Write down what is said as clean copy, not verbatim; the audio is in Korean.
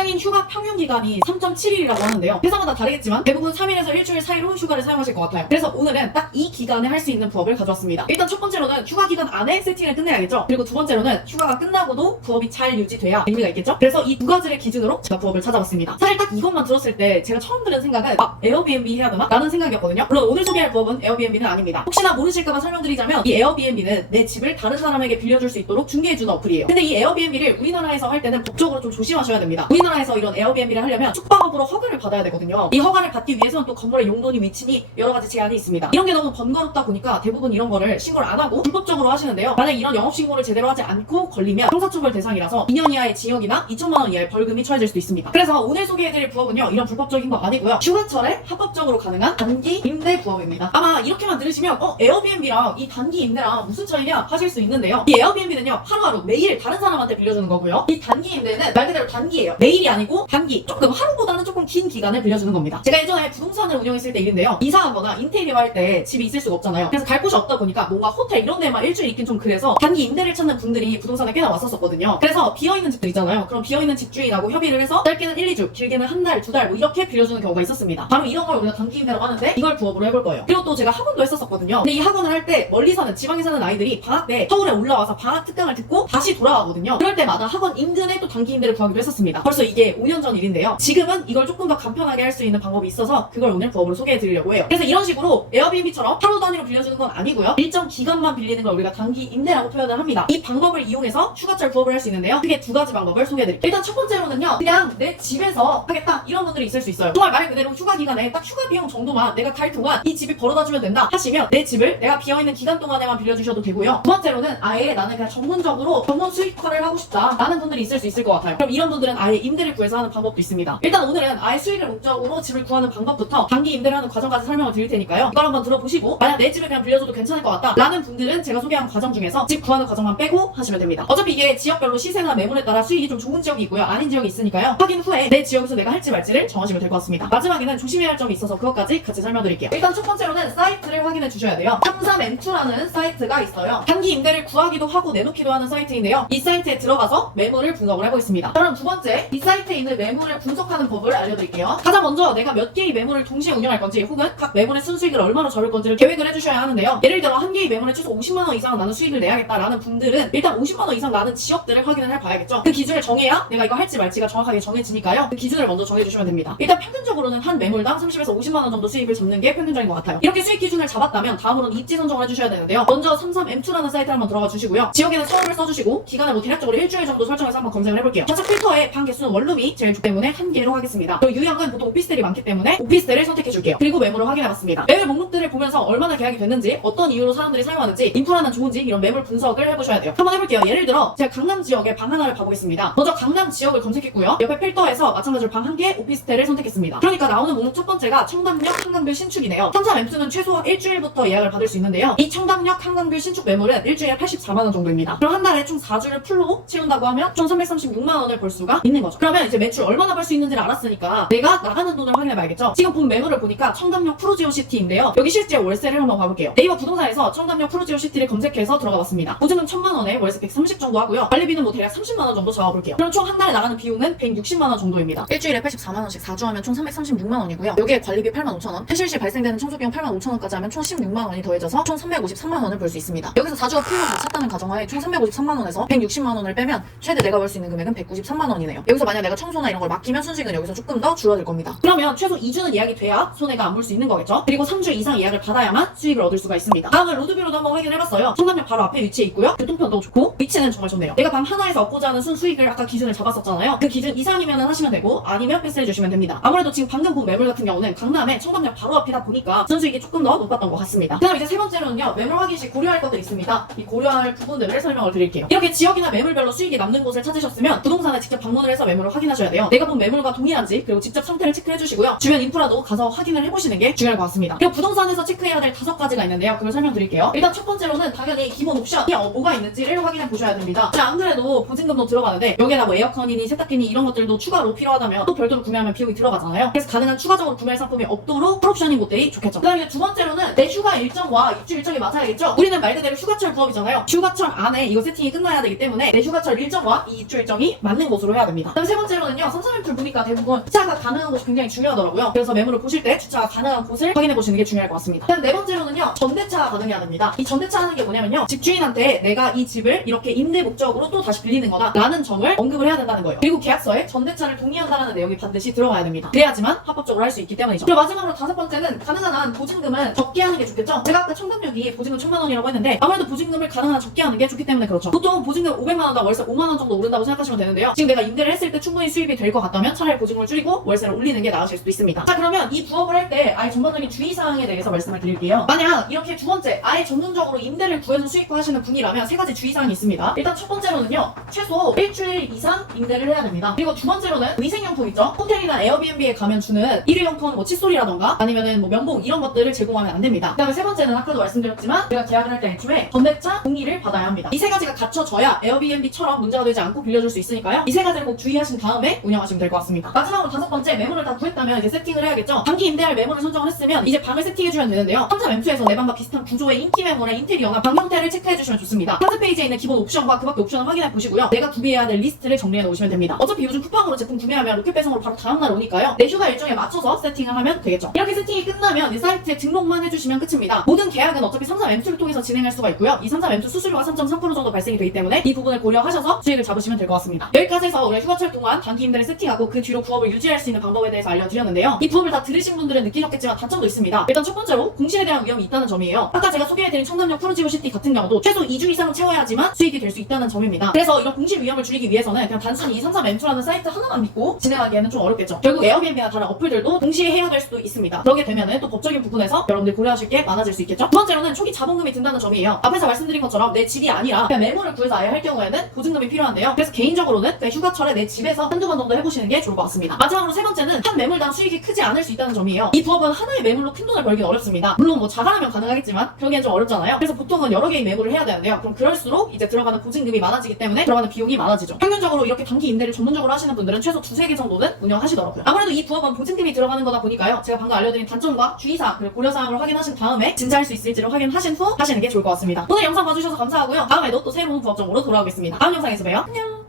직장인 휴가 평균 기간이 3.7일이라고 하는데요. 회사마다 다르겠지만 대부분 3일에서 일주일 사이로 휴가를 사용하실 것 같아요. 그래서 오늘은 딱 이 기간에 할 수 있는 부업을 가져왔습니다. 일단 첫 번째로는 휴가 기간 안에 세팅을 끝내야겠죠. 그리고 두 번째로는 휴가가 끝나고도 부업이 잘 유지돼야 의미가 있겠죠. 그래서 이 두 가지를 기준으로 제가 부업을 찾아봤습니다. 사실 딱 이것만 들었을 때 제가 처음 들은 생각은 에어비앤비 해야 되나? 라는 생각이었거든요. 물론 오늘 소개할 부업은 에어비앤비는 아닙니다. 혹시나 모르실까봐 설명드리자면 이 에어비앤비는 내 집을 다른 사람에게 빌려줄 수 있도록 중개해주는 어플이에요. 근데 이 에어비앤비를 우리나라에서 할 때는 법적으로 좀 조심하셔야 됩니다. 우리나라에서 이런 에어비앤비를 하려면 숙박업으로 허가를 받아야 되거든요. 이 허가를 받기 위해서는 또 건물의 용도니 위치니 여러 가지 제한이 있습니다. 이런 게 너무 번거롭다 보니까 대부분 이런 거를 신고를 안 하고 불법적으로 하시는데요. 만약 이런 영업신고를 제대로 하지 않고 걸리면 형사처벌 대상이라서 2년 이하의 징역이나 2천만 원 이하의 벌금이 처해질 수도 있습니다. 그래서 오늘 소개해드릴 부업은요, 이런 불법적인 거 아니고요, 휴가철에 합법적으로 가능한 단기 임대 부업입니다. 아마 이렇게만 들으시면 에어비앤비랑 이 단기 임대랑 무슨 차이냐 하실 수 있는데요. 이 에어비앤비는요, 하루하루 매일 다른 사람한테 빌려주는 거고요, 이 단기 임대는 말 그대로 단기예요. 매일이 아니고 단기, 조금 하루보다는 조금 긴 기간을 빌려주는 겁니다. 제가 예전에 부동산을 운영했을 때 일인데요, 이사한 거나 인테리어 할 때 집이 있을 수가 없잖아요. 그래서 갈 곳이 없다 보니까 뭔가 호텔 이런 데만 일주일 있긴 좀 그래서 단기 임대를 찾는 분들이 부동산에 꽤나 왔었거든요. 그래서 비어있는 집들 있잖아요. 그럼 비어있는 집주인하고 협의를 해서 짧게는 1, 2주, 길게는 한 달, 두 달 뭐 이렇게 빌려주는 경우가 있었습니다. 바로 이런 걸 우리가 단기 임대라고 하는데 이걸 부업으로 해볼 거예요. 그리고 또 제가 학원도 했었거든요. 근데 이 학원을 할 때 멀리 사는, 지방에 사는 아이들이 방학 때 서울에 올라와서 방학 특강을 듣고 다시 돌아가거든요. 그럴 때마다 학원 인근에 또 단기 임대를 구하기도 했었습니다. 벌써 이게 5년 전 일인데요. 지금은 이걸 조금 더 간편하게 할 수 있는 방법이 있어서 그걸 오늘 부업으로 소개해 드리려고 해요. 그래서 이런 식으로 에어비앤비처럼 하루 단위로 빌려주는 건 아니고요, 일정 기간만 빌리는 걸 우리가 단기 임대라고 표현을 합니다. 이 방법을 이용해서 휴가철 부업을 할 수 있는데요, 크게 두 가지 방법을 소개해 드릴게요. 일단 첫 번째로는요, 그냥 내 집에서 하겠다 이런 분들이 있을 수 있어요. 정말 말 그대로 휴가 기간에 딱 휴가 비용 정도만 내가 갈 동안 이 집이 벌어다 주면 된다 하시면 내 집을 내가 비어있는 기간 동안에만 빌려주셔도 되고요. 두 번째로는 아예 나는 그냥 전문적으로 전문 수익화를 하고 싶다 라는 분들이 있을 수 있을 것 같아요. 그럼 이런 분들은 아예 임대를 구해서 하는 방법도 있습니다. 일단 오늘은 아예 수익을 목적으로 집을 구하는 방법부터 단기 임대를 하는 과정까지 설명을 드릴 테니까요, 이걸 한번 들어보시고 만약 내 집을 그냥 빌려줘도 괜찮을 것 같다 라는 분들은 제가 소개한 과정 중에서 집 구하는 과정만 빼고 하시면 됩니다. 어차피 이게 지역별로 시세나 매물에 따라 수익이 좀 좋은 지역이 있고요, 아닌 지역이 있으니까요, 확인 후에 내 지역에서 내가 할지 말지를 정하시면 될 것 같습니다. 마지막에는 조심해야 할 점이 있어서 그것까지 같이 설명드릴게요. 일단 첫 번째로는 사이트를 확인해 주셔야 돼요. 33M2라는 사이트가 있어요. 단기 임대를 구하기도 하고 내놓기도 하는 사이트인데요, 이 사이트에 들어가서 매물을 분석을 해보겠습니다. 그럼 두 번째, 이 사이트에 있는 매물을 분석하는 법을 알려드릴게요. 가장 먼저 내가 몇 개의 매물을 동시에 운영할 건지 혹은 각 매물의 순수익을 얼마나 잡을 건지를 계획을 해주셔야 하는데요, 예를 들어 한 개의 매물에 최소 50만원 이상 나는 수익을 내야겠다라는 분들은 일단 50만원 이상 나는 지역들을 확인을 해봐야겠죠. 그 기준을 정해야 내가 이거 할지 말지가 정확하게 정해지니까요, 그 기준을 먼저 정해주시면 됩니다. 일단 평균적으로는 한 매물당 30에서 50만원 정도 수익을 잡는 게 평균적인 것 같아요. 이렇게 수익 기준을 잡았다면 다음으로는 입지 선정을 해주셔야 되는데요, 먼저 33M2라는 사이트를 한번 들어가 주시고요, 지역에는 서울을 써주시고 기간을 뭐 대략적으로 일주일 정도 설정해서 한번 검색을 해볼게요. 좌측 필터에 방 개수는 원룸이 제일 좋기 때문에 한 개로 하겠습니다. 그리고 유형은 보통 오피스텔이 많기 때문에 오피스텔을 선택해줄게요. 그리고 매물을 확인해봤습니다. 매물 목록들을 보면서 얼마나 계약이 됐는지, 어떤 이유로 사람들이 사용하는지, 인프라는 좋은지 이런 매물 분석을 해보셔야 돼요. 한번 해볼게요. 예를 들어 제가 강남 지역에 방 하나를 봐보겠습니다. 먼저 강남 지역을 검색했고요, 옆에 필터에서 마찬가지로 방 한 개, 오피스텔을 선택했습니다. 그러니까 나오는 목록 첫 번째가 청담역 한강뷰 신축이네요. 33M2는 최소 일주일부터 예약을 받을 수 있는데요, 이 청담역 한강뷰 신축 매물은 일주일에 84만원 정도입니다. 그럼 한 달에 총 4주를 풀로 채운다고 하면 총 336만원을 벌 수가 있는 거죠. 그러면 이제 매출 얼마나 벌 수 있는지를 알았으니까 내가 나가는 돈을 확인해봐야겠죠. 지금 본 매물을 보니까 청담역 프로지오시티인데요, 여기 실제 월세를 한번 봐볼게요. 네이버 부동산에서 청담역 프로지오시티를 검색해서 들어가봤습니다. 보증금 1000만원에 월세 130 정도 하고요, 관리비는 뭐 대략 30만원 정도 잡아볼게요. 그럼 총 한 달에 나가는 비용은 160만원 정도입니다. 일주일에 84만원씩 4주 하면 총 336만원이고요 여기에 관리비 85,000원, 퇴실 시 발생되는 청소비용 85,000원까지 하면 총 16만원이 더해져서 총 353만원을 벌 수 있습니다. 여기서 4주가 풀로 다 찼다는 가정하에 총 353만원에서 160만원을 빼면 최대 내가 벌 수 있는 금액은 193만원이네요. 여기서 만약 내가 청소나 이런 걸 맡기면 순수익은 여기서 조금 더 줄어들 겁니다. 그러면 최소 2주는 예약이 돼야 손해가 안 볼 수 있는 거겠죠. 그리고 3주 이상 예약을 받아야만 수익을 얻을 수가 있습니다. 다음은 로드뷰로도 한번 확인해봤어요. 청담역 바로 앞에 위치해 있고요, 교통편도 좋고 위치는 정말 좋네요. 내가 방 하나에서 얻고자 하는 순수익을 아까 기준을 잡았었잖아요. 그 기준 이상이면 하시면 되고 아니면 패스해주시면 됩니다. 아무래도 지금 방금 본 매물 같은 경우는 강남에 청담역 바로 앞이다 보니까 순수익이 조금 더 높았던 것 같습니다. 그다음 이제 세 번째로는요, 매물 확인 시 고려할 것들이 있습니다. 이 고려할 부분들을 설명을 드릴게요. 이렇게 지역이나 매물별로 수익이 남는 곳을 찾으셨으면 부동산에 직접 방문을 해서 매물을 확인하셔야 돼요. 내가 본 매물과 동일한지, 그리고 직접 상태를 체크해주시고요, 주변 인프라도 가서 확인을 해보시는 게 중요할 것 같습니다. 그리고 부동산에서 체크해야 될 5가지가 있는데요, 그걸 설명드릴게요. 일단 첫 번째로는 당연히 기본 옵션이 뭐가 있는지를 확인해 보셔야 됩니다. 안 그래도 보증금도 들어가는데 여기에다 뭐 에어컨이니 세탁기니 이런 것들도 추가로 필요하다면 또 별도로 구매하면 비용이 들어가잖아요. 그래서 가능한 추가적으로 구매할 상품이 없도록 풀옵션인 곳들이 좋겠죠. 그 다음에 두 번째로는 내 휴가 일정과 입주 일정이 맞아야겠죠. 우리는 말 그대로 휴가철 부업이잖아요. 주 휴가철 안에 이거 세팅이 끝나야 되기 때문에 내 휴가철 일정과 이 입주 일정이 맞는 곳으로 해야 됩니다. 그다음 세 번째로는요, 3,3일 보니까 대부분 주차가 가능한 곳이 굉장히 중요하더라고요. 그래서 매물을 보실 때 주차가 가능한 곳을 확인해 보시는 게 중요할 것 같습니다. 그다음 네 번째로는요, 전대차가 가능해야 됩니다. 이 전대차 하는 게 뭐냐면요, 집주인한테 내가 이 집을 이렇게 임대 목적으로 또 다시 빌리는 거다 라는 점을 언급을 해야 된다는 거예요. 그리고 계약서에 전대차를 동의한다는 내용이 반드시 들어가야 됩니다. 그래야지만 합법적으로 할 수 있기 때문이죠. 그리고 마지막으로 다섯 번째는 가능한 한 보증금은 적게 하는 게 좋겠죠. 제가 아까 청담역이 보증금 1,000만 원이라고 했는데 아무래도 보증금을 가능한 한 적게 하는 게 좋기 때문에 그렇죠. 보통 보증금 500만 원당 월세 5만 원 정도 오른다고 생각하시면 되는데요. 지금 내가 임대를 했을 때 충분히 수입이 될 것 같다면 차라리 보증금을 줄이고 월세를 올리는 게 나으실 수도 있습니다. 자, 그러면 이 부업을 할 때 아예 전반적인 주의사항에 대해서 말씀을 드릴게요. 만약 이렇게 두 번째 아예 전문적으로 임대를 구해서 수익화하시는 분이라면 세 가지 주의사항이 있습니다. 일단 첫 번째로는요, 최소 일주일 이상 임대를 해야 됩니다. 그리고 두 번째로는 위생용품 있죠. 호텔이나 에어비앤비에 가면 주는 일회용품 뭐 칫솔이라던가 아니면은 뭐 면봉 이런 것들을 제공하면 안 됩니다. 그 다음에 세 번째는 아까도 말씀드렸지만 우리가 계약을 할 때 애초에 전대차 동의를 받아야 합니다. 이 세 가지가 갖춰져야 에어비앤비처럼 문제가 되지 않고 빌려줄 수 있으니까요. 이 세 가지를 꼭 주의하신 다음에 운영하시면 될 것 같습니다. 마지막으로 다섯 번째, 매물을 다 구했다면 이제 세팅을 해야겠죠. 단기 임대할 매물을 선정을 했으면 이제 방을 세팅해주면 되는데요. 3.M2에서 내 방과 비슷한 구조의 인기 매물의 인테리어나 방 형태를 체크해주시면 좋습니다. 카드 페이지에 있는 기본 옵션과 그 밖의 옵션을 확인해 보시고요. 내가 구매해야 될 리스트를 정리해 놓으시면 됩니다. 어차피 요즘 쿠팡으로 제품 구매하면 로켓 배송으로 바로 다음날 오니까요. 내 휴가 일정에 맞춰서 세팅을 하면 되겠죠. 이렇게 세팅이 끝나면 이 사이트에 등록만 해주시면 끝입니다. 모든 계약은 어차피 3.M2를 통해서 진행할 수가 있고요. 이 3.M2 수수료가 3.3% 정도 발생이 되기 때문에 이 부분을 고려하셔서 수익을 잡으시면 될 것 같습니다. 여기까지 해서 우리가 휴가철 동안 단기 임대를 세팅하고 그 뒤로 부업을 유지할 수 있는 방법에 대해서 알려드렸는데요. 이 부업을 다 들으신 분들은 느끼셨겠지만 단점도 있습니다. 일단 첫 번째로 공실에 대한 위험이 있다는 점이에요. 아까 제가 소개해드린 청담역 푸르지오시티 같은 경우도 최소 2주 이상은 채워야지만 수익이 될 수 있다는 점입니다. 그래서 이런 공실 위험을 줄이기 위해서는 그냥 단순히 이 3.M2라는 사이트 하나만 믿고 진행하기에는 좀 어렵겠죠. 결국 에어비앤비나 다른 어플들도 동시에 해야 될 수도 있습니다. 그러게 되면은 또 법적인 부분에서 여러분들 고려하실 게 많아질 수 있겠죠. 두 번째로는 초기 자본금이 든다는 점이에요. 앞에서 말씀드린 것처럼 내 집이 아니라 그냥 매물을 구해서 아예 할 경우에는 보증금이 필요한데요. 그래서 개인적으로는 내 휴가철에 내 집에서 한두 번 정도 해보시는 게 좋을 것 같습니다. 마지막으로 세 번째는 한 매물당 수익이 크지 않을 수 있다는 점이에요. 이 부업은 하나의 매물로 큰 돈을 벌기는 어렵습니다. 물론 뭐 자잘하면 가능하겠지만 그러기엔 좀 어렵잖아요. 그래서 보통은 여러 개의 매물을 해야 되는데요. 그럼 그럴수록 이제 들어가는 보증금이 많아지기 때문에 들어가는 비용이 많아지죠. 평균적으로 이렇게 단기 임대를 전문적으로 하시는 분들은 최소 두세 개 정도는 운영하시더라고요. 아무래도 이 부업은 보증금이 들어가는 거다 보니까요. 제가 방금 알려드린 단점과 주의사항 그리고 고려사항을 확인하신 다음에 진짜할 수 있을지를 확인하신 후 하시는 게 좋을 것 같습니다. 오늘 영상 봐주셔서 감사하고요. 다음에도 또 새로운 부업 정보로 돌아오겠습니다. 다음 영상에서 봬요. 안녕.